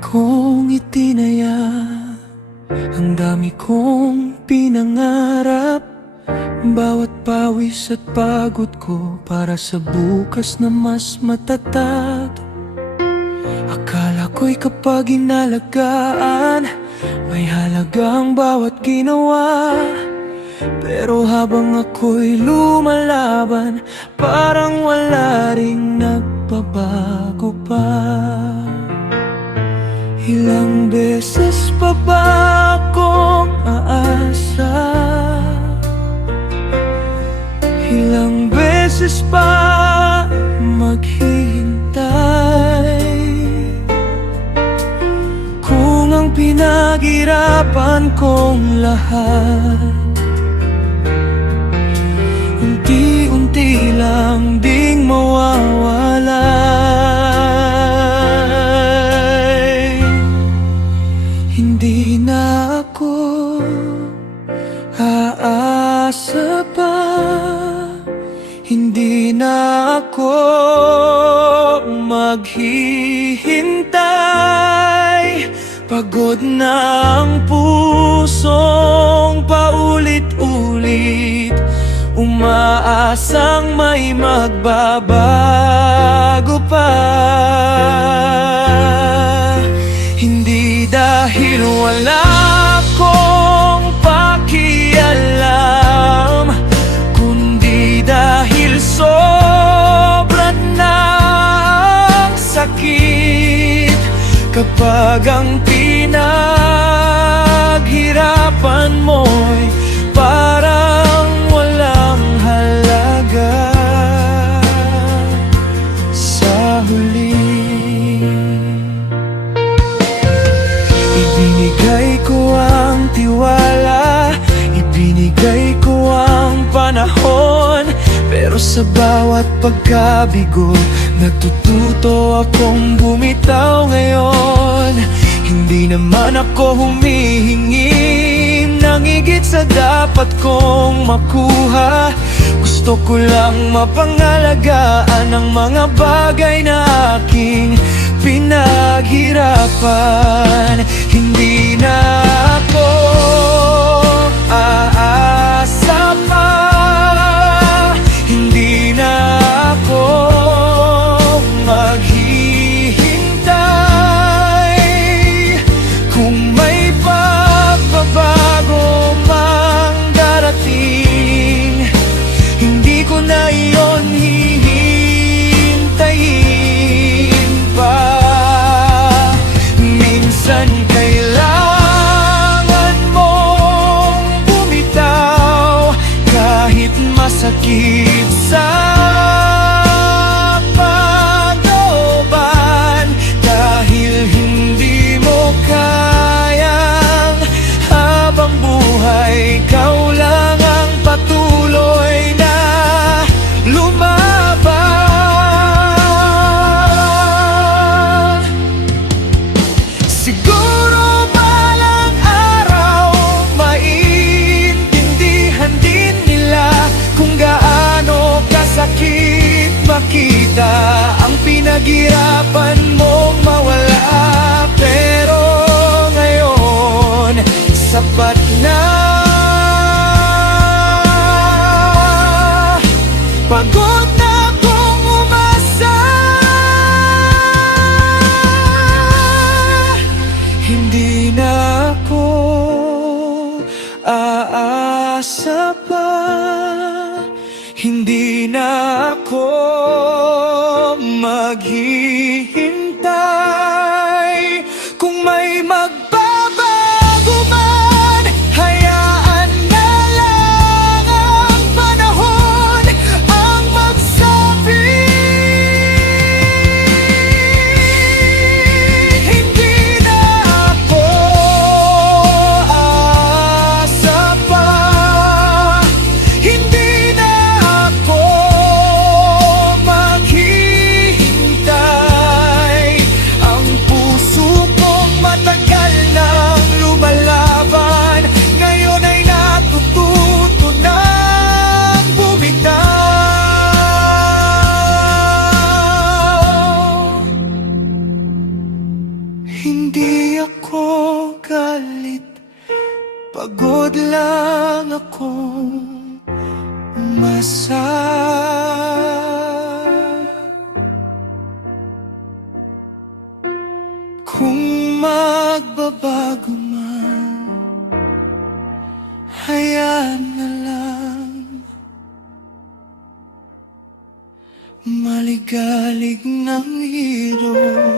kong itinaya, ang dami kong pinangarap. Bawat pawis at pagod ko para sa bukas na mas matatag. Akala ko'y kapag inalagaan, may halagang bawat ginawa. Pero habang ako'y lumalaban, parang wala ring nagbabago pa. Ilang beses pa ba akong aasa? Ilang beses pa maghihintay? Kung ang pinaghirapan kong lahat unti-unti lang ding mawawalay. Hindi na ako aasa pa, hindi na ako maghihintay. Pagod na ang pusong paulit-ulit umaasang may magbabago pa. Hindi dahil wala akong pakialam, kundi dahil sobra na ang sakit. Kapag ang pinaghirapan mo'y parang walang halaga sa huli. Ibinigay ko ang tiwala, ibinigay ko ang panahon, pero sa bawat pagkabigo, natututo akong bumitaw ngayon. Hindi naman ako humihingi ng higit sa dapat kong makuha. Gusto ko lang mapangalagaan ang mga bagay na aking pinaghirapan. Hindi na ako aasa pa, hindi na ako maghihintay. Kung may pagbabago mang darating, hindi ko na iyon hihintayin pa. Minsan kailangan mong bumitaw kahit masakit sa paglaban, dahil hindi mo kayang habang buhay ikaw lang ang patuloy na lumaban. Siguro balang araw maintindihan din nila kung gaano kasakit makita ang pinaghirapan mong mawala. Pero ngayon sapat na. Pagod na akong umasa, hindi na ako aasa pa, hindi na ako maghihintay. Kung may magbabago man, hayaan na lang ang panahon ang magsabi. Hindi na ako aasa pa, hindi na ako maghihintay. Hindi ako galit, pagod lang akong umasa. Kung magbabago man, hayaan na lang. Maligalig ng hiro.